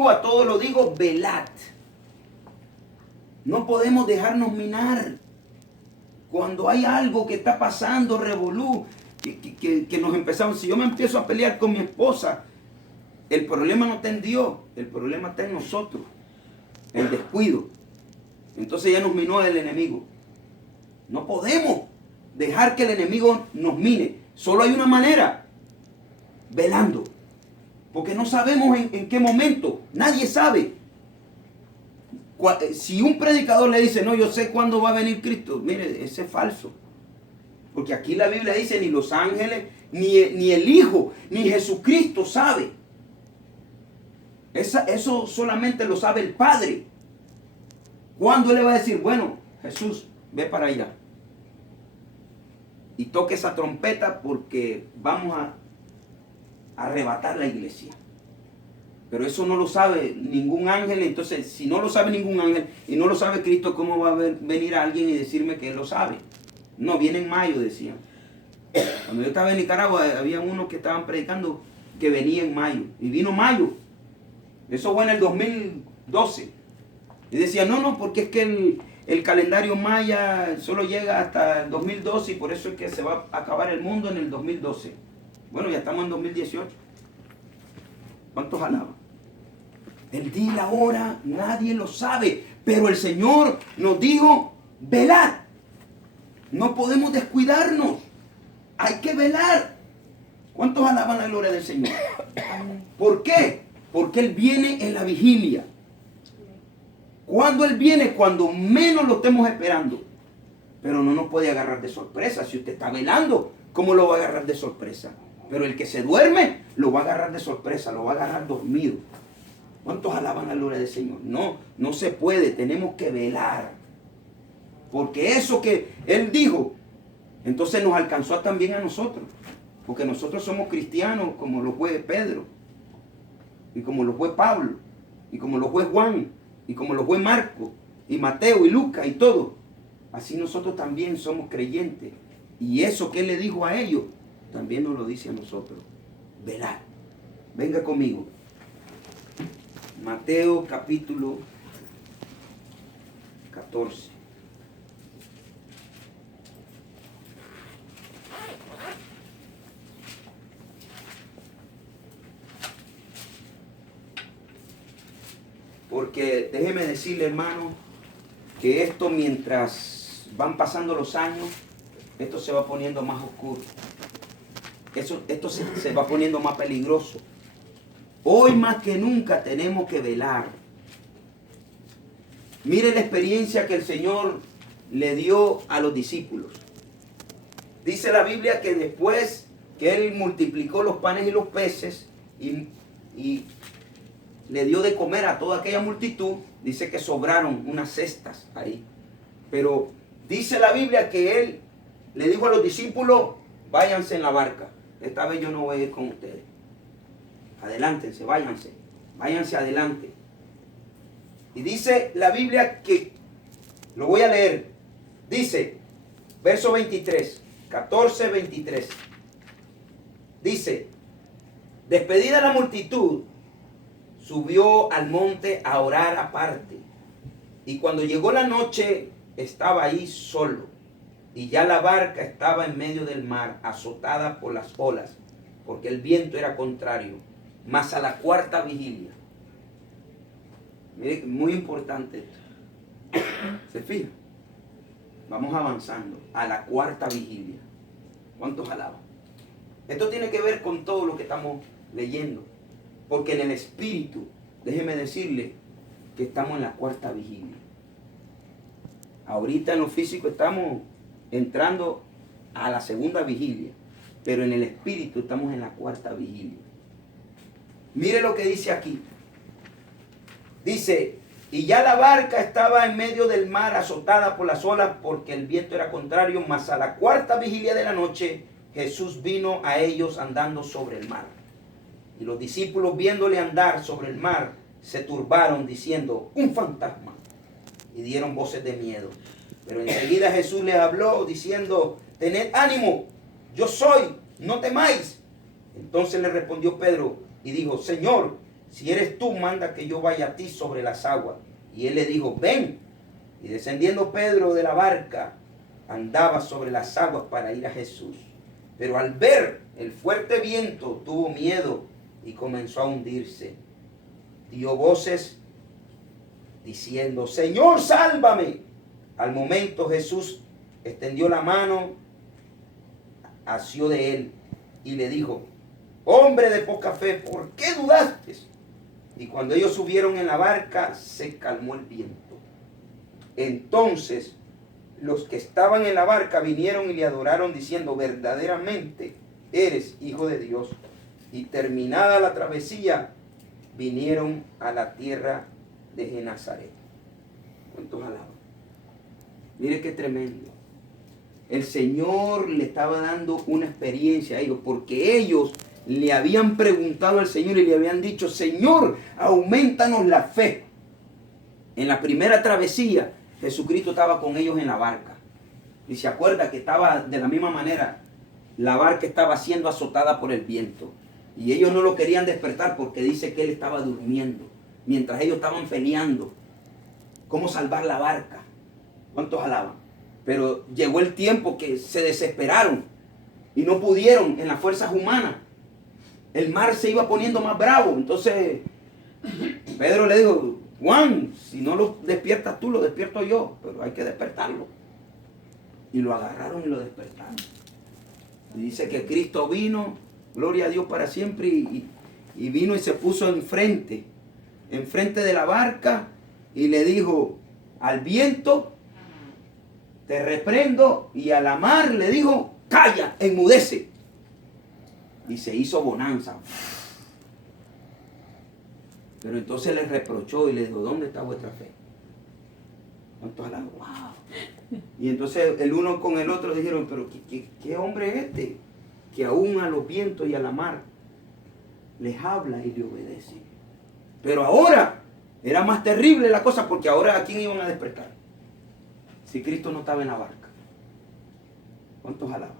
digo, a todos lo digo, velad. No podemos dejarnos minar. Cuando hay algo que está pasando, revolú, que nos empezamos, si yo me empiezo a pelear con mi esposa, el problema no está en Dios, el problema está en nosotros, el descuido. Entonces ya nos minó el enemigo. No podemos dejar que el enemigo nos mine. Solo hay una manera, velando. Porque no sabemos en qué momento, nadie sabe. Si un predicador le dice, no, yo sé cuándo va a venir Cristo, mire, ese es falso. Porque aquí la Biblia dice, ni los ángeles, ni el Hijo, ni Jesucristo sabe. Eso solamente lo sabe el Padre. ¿Cuándo Él le va a decir, bueno, Jesús, ve para allá? Y toque esa trompeta porque vamos a arrebatar la iglesia. Pero eso no lo sabe ningún ángel. Entonces, si no lo sabe ningún ángel y no lo sabe Cristo, ¿cómo va a venir alguien y decirme que Él lo sabe? No, viene en mayo, decían. Cuando yo estaba en Nicaragua, había unos que estaban predicando que venía en mayo. Y vino mayo. Eso fue en el 2012. Y decían, no, porque es que el calendario maya solo llega hasta el 2012 y por eso es que se va a acabar el mundo en el 2012. Bueno, ya estamos en 2018. ¿Cuántos alaban? El día y la hora nadie lo sabe, pero el Señor nos dijo, velad. No podemos descuidarnos. Hay que velar. ¿Cuántos alaban la gloria del Señor? ¿Por qué? Porque Él viene en la vigilia. ¿Cuándo Él viene? Cuando menos lo estemos esperando. Pero no nos puede agarrar de sorpresa. Si usted está velando, ¿cómo lo va a agarrar de sorpresa? Pero el que se duerme, lo va a agarrar de sorpresa, lo va a agarrar dormido. ¿Cuántos alaban la gloria del Señor? No se puede, tenemos que velar. Porque eso que Él dijo, entonces nos alcanzó también a nosotros. Porque nosotros somos cristianos como lo fue Pedro, y como lo fue Pablo, y como lo fue Juan, y como lo fue Marco, y Mateo, y Lucas, y todo. Así nosotros también somos creyentes. Y eso que Él le dijo a ellos, también nos lo dice a nosotros. Velad. Venga conmigo. Mateo capítulo 14. Porque déjeme decirle, hermano, que esto mientras van pasando los años, esto se va poniendo más oscuro. Esto se va poniendo más peligroso. Hoy más que nunca tenemos que velar. Mire la experiencia que el Señor le dio a los discípulos. Dice la Biblia que después que Él multiplicó los panes y los peces y le dio de comer a toda aquella multitud, dice que sobraron unas cestas ahí. Pero dice la Biblia que Él le dijo a los discípulos, váyanse en la barca. Esta vez yo no voy a ir con ustedes. Adelántense, váyanse adelante. Y dice la Biblia que, lo voy a leer, dice, verso 23, 14, 23. Dice, despedida la multitud, subió al monte a orar aparte. Y cuando llegó la noche, estaba ahí solo. Y ya la barca estaba en medio del mar, azotada por las olas, porque el viento era contrario. Mas a la cuarta vigilia. Mire, muy importante esto. ¿Se fija? Vamos avanzando. A la cuarta vigilia. ¿Cuántos alaban? Esto tiene que ver con todo lo que estamos leyendo. Porque en el espíritu, déjeme decirle que estamos en la cuarta vigilia. Ahorita en lo físico estamos entrando a la segunda vigilia. Pero en el espíritu estamos en la cuarta vigilia. Mire lo que dice aquí. Dice, y ya la barca estaba en medio del mar azotada por las olas porque el viento era contrario, mas a la cuarta vigilia de la noche Jesús vino a ellos andando sobre el mar. Y los discípulos viéndole andar sobre el mar se turbaron diciendo, un fantasma. Y dieron voces de miedo. Pero enseguida Jesús les habló diciendo, tened ánimo, yo soy, no temáis. Entonces le respondió Pedro y dijo, Señor, si eres tú, manda que yo vaya a ti sobre las aguas. Y él le dijo, ven. Y descendiendo Pedro de la barca, andaba sobre las aguas para ir a Jesús. Pero al ver el fuerte viento, tuvo miedo y comenzó a hundirse. Dio voces diciendo, Señor, sálvame. Al momento Jesús extendió la mano, asió de él y le dijo, hombre de poca fe, ¿por qué dudaste? Y cuando ellos subieron en la barca, se calmó el viento. Entonces los que estaban en la barca vinieron y le adoraron diciendo, verdaderamente eres hijo de Dios. Y terminada la travesía, vinieron a la tierra de Genesaret. ¿Cuántos alaban? Mire qué tremendo. El Señor le estaba dando una experiencia a ellos, porque ellos le habían preguntado al Señor y le habían dicho, Señor, aumentanos la fe. En la primera travesía, Jesucristo estaba con ellos en la barca. Y se acuerda que estaba de la misma manera, la barca estaba siendo azotada por el viento. Y ellos no lo querían despertar porque dice que él estaba durmiendo, mientras ellos estaban peleando cómo salvar la barca. ¿Cuántos alaban? Pero llegó el tiempo que se desesperaron y no pudieron en las fuerzas humanas. El mar se iba poniendo más bravo. Entonces Pedro le dijo, Juan, si no lo despiertas tú, lo despierto yo, pero hay que despertarlo. Y lo agarraron y lo despertaron. Y dice que Cristo vino, gloria a Dios para siempre, y vino y se puso enfrente de la barca y le dijo al viento, te reprendo, y a la mar le dijo, calla, enmudece. Y se hizo bonanza. Pero entonces le reprochó y le dijo, ¿dónde está vuestra fe? ¿Cuántos alaban? ¡Wow! Y entonces el uno con el otro dijeron, pero ¿qué hombre es este? Que aún a los vientos y a la mar les habla y le obedece. Pero ahora era más terrible la cosa, porque ahora ¿a quién iban a despertar? Si Cristo no estaba en la barca. ¿Cuántos alaban?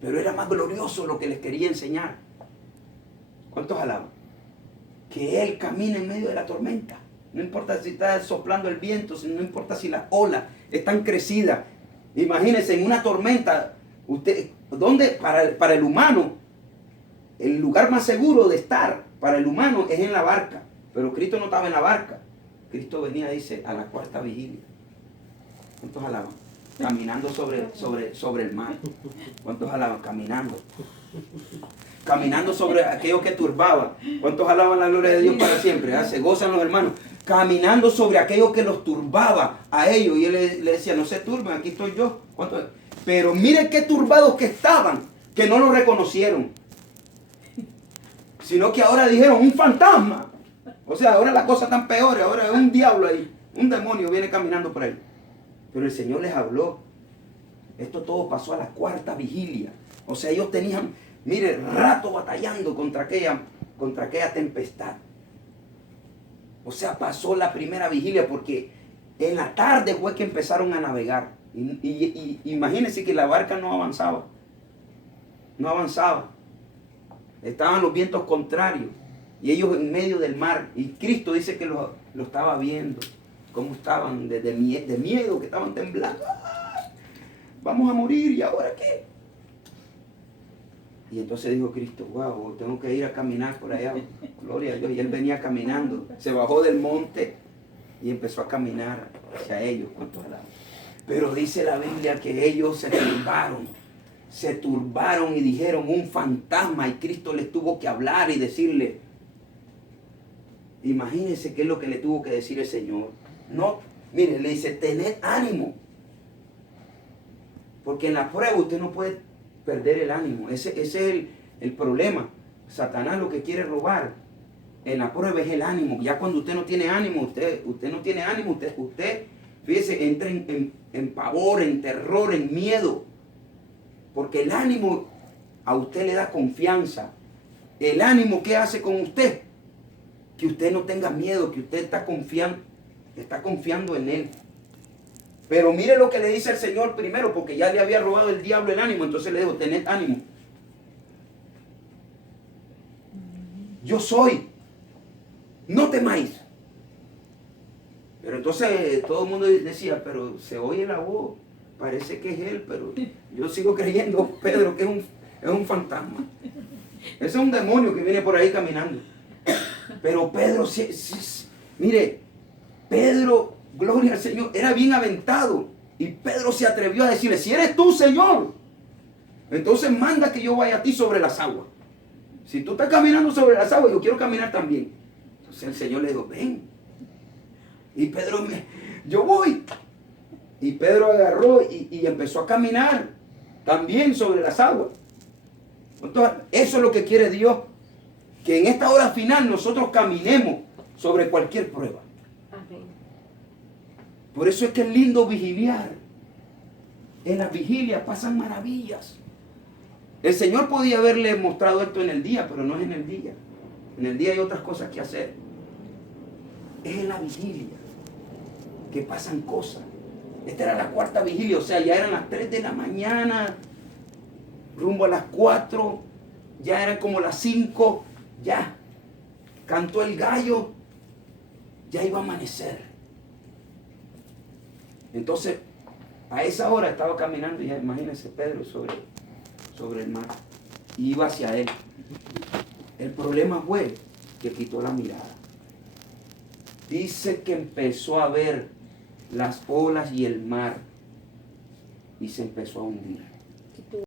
Pero era más glorioso lo que les quería enseñar. ¿Cuántos alaban? Que Él camina en medio de la tormenta. No importa si está soplando el viento, no importa si las olas están crecidas. Imagínense, en una tormenta, usted, ¿dónde? Para el humano, el lugar más seguro de estar para el humano es en la barca. Pero Cristo no estaba en la barca. Cristo venía, dice, a la cuarta vigilia. ¿Cuántos alaban? Caminando sobre el mar. ¿Cuántos alaban? Caminando sobre aquello que turbaba. ¿Cuántos alaban la gloria de Dios para siempre? Se gozan los hermanos. Caminando sobre aquello que los turbaba a ellos. Y él le decía, no se turben, aquí estoy yo. ¿Cuántos? Pero mire qué turbados que estaban, que no lo reconocieron. Sino que ahora dijeron, un fantasma. O sea, ahora la cosa tan peor, ahora es un diablo ahí. Un demonio viene caminando por ahí. Pero el Señor les habló. Esto todo pasó a la cuarta vigilia. O sea, ellos tenían, mire, rato batallando contra aquella tempestad. O sea, pasó la primera vigilia, porque en la tarde fue que empezaron a navegar. Y imagínense que la barca no avanzaba. No avanzaba. Estaban los vientos contrarios. Y ellos en medio del mar. Y Cristo dice que lo estaba viendo. Cómo estaban de miedo, que estaban temblando. ¡Ay! Vamos a morir, ¿y ahora qué? Y entonces dijo Cristo, wow, tengo que ir a caminar por allá. Gloria a Dios. Y él venía caminando. Se bajó del monte y empezó a caminar hacia ellos. ¿Cuántos alaban? Pero dice la Biblia que ellos se turbaron y dijeron, un fantasma. Y Cristo les tuvo que hablar y decirle, imagínense qué es lo que le tuvo que decir el Señor. No, mire, le dice, tened ánimo. Porque en la prueba usted no puede perder el ánimo. Ese es el problema. Satanás lo que quiere robar en la prueba es el ánimo. Ya cuando usted no tiene ánimo, usted no tiene ánimo, usted fíjese, entra en pavor, en terror, en miedo. Porque el ánimo a usted le da confianza. El ánimo, ¿qué hace con usted? Que usted no tenga miedo, que usted está confiando en Él. Pero mire lo que le dice el Señor primero, porque ya le había robado el diablo el ánimo. Entonces le dijo, tened ánimo. Yo soy. no temáis. Pero entonces todo el mundo decía, pero se oye la voz, parece que es él, pero yo sigo creyendo, Pedro, que es un fantasma. Ese es un demonio que viene por ahí caminando. Pero Pedro, mire, Pedro, gloria al Señor, era bien aventado. Y Pedro se atrevió a decirle, si eres tú, Señor, entonces manda que yo vaya a ti sobre las aguas. Si tú estás caminando sobre las aguas, yo quiero caminar también. Entonces el Señor le dijo, ven. Y Pedro, yo voy. Y Pedro agarró y empezó a caminar también sobre las aguas. Entonces, eso es lo que quiere Dios. Que en esta hora final nosotros caminemos sobre cualquier prueba. Amén. Por eso es que es lindo vigiliar. En las vigilias pasan maravillas. El Señor podía haberle mostrado esto en el día, pero no es en el día. En el día hay otras cosas que hacer. Es en la vigilia que pasan cosas. Esta era la cuarta vigilia, o sea, ya eran las 3 de la mañana, rumbo a las 4, ya eran como las 5, ya cantó el gallo, ya iba a amanecer. Entonces, a esa hora estaba caminando, y ya imagínense Pedro sobre el mar, y iba hacia él. El problema fue que quitó la mirada. Dice que empezó a ver las olas y el mar y se empezó a hundir.